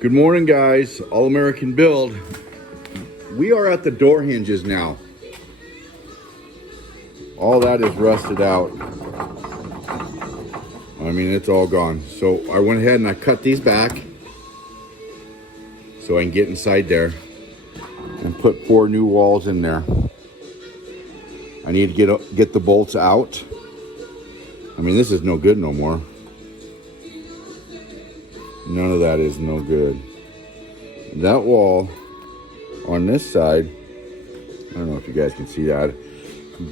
Good morning, guys. All American Build. We are at the door hinges now. All that is rusted out. I mean, it's all gone. So I went ahead and I cut these back so I can get inside there and put 4 new walls in there. I need to get the bolts out. I mean, this is no good no more. None of that is no good. That wall on this side, I don't know if you guys can see that.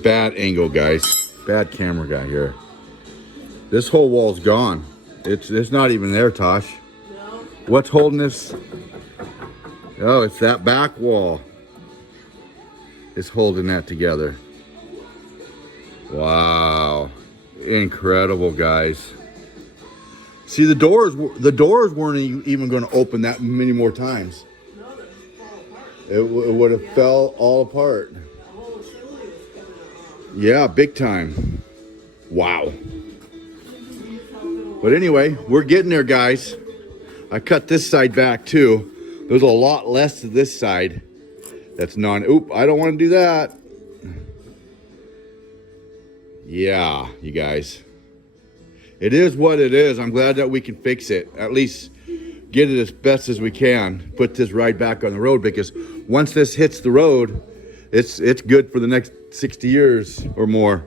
Bad angle, guys. Bad camera guy here. This whole wall's gone. It's not even there, Tosh. No. What's holding this? Oh, it's that back wall. It's holding that together. Wow. Incredible, guys. See, the doors weren't even going to open that many more times. No, they just fall apart. It would have fell all apart. The whole assembly was coming off. Yeah, big time. Wow. But anyway, we're getting there, guys. I cut this side back too. There's a lot less to this side. That's oop, I don't want to do that. Yeah, you guys. It is what it is. I'm glad that we can fix it. At least get it as best as we can. Put this right back on the road, because once this hits the road, it's good for the next 60 years or more.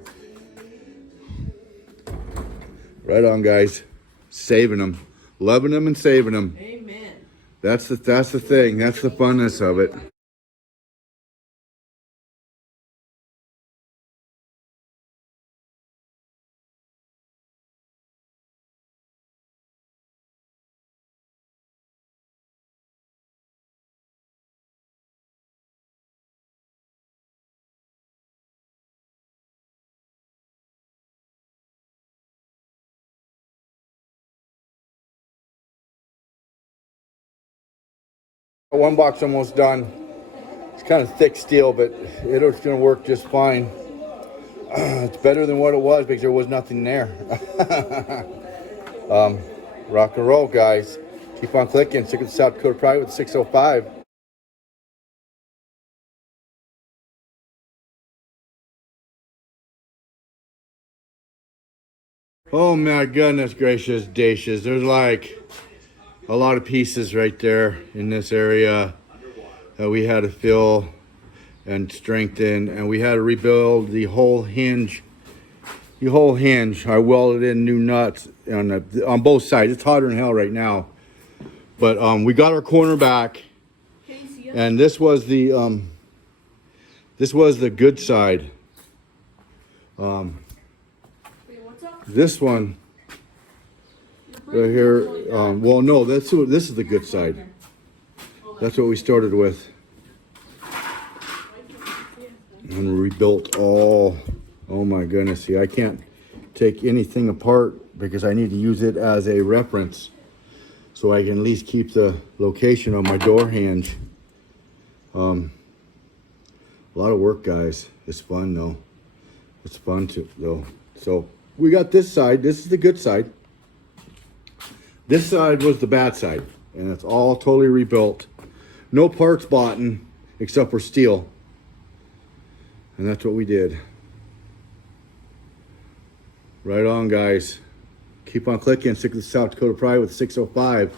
Right on, guys. Saving them. Loving them and saving them. Amen. That's the thing. That's the funness of it. One box almost done. It's kind of thick steel, but it's going to work just fine. It's better than what it was because there was nothing there. Rock and roll, guys. Keep on clicking. Stick with the South Dakota Pride with 605. Oh my goodness gracious dacious. There's like a lot of pieces right there in this area that we had to fill and strengthen, and we had to rebuild the whole hinge. I welded in new nuts on both sides. It's hotter than hell right now, but we got our corner back, and this was the good side. This one right here, well, no, this is the good side. That's what we started with. And we rebuilt all, oh my goodness. See, I can't take anything apart because I need to use it as a reference so I can at least keep the location of my door hinge. A lot of work, guys. It's fun though. It's fun though. So we got this side. This is the good side. This side was the bad side, and it's all totally rebuilt. No parts bought in except for steel. And that's what we did. Right on, guys. Keep on clicking. Stick with the South Dakota Pride with 605.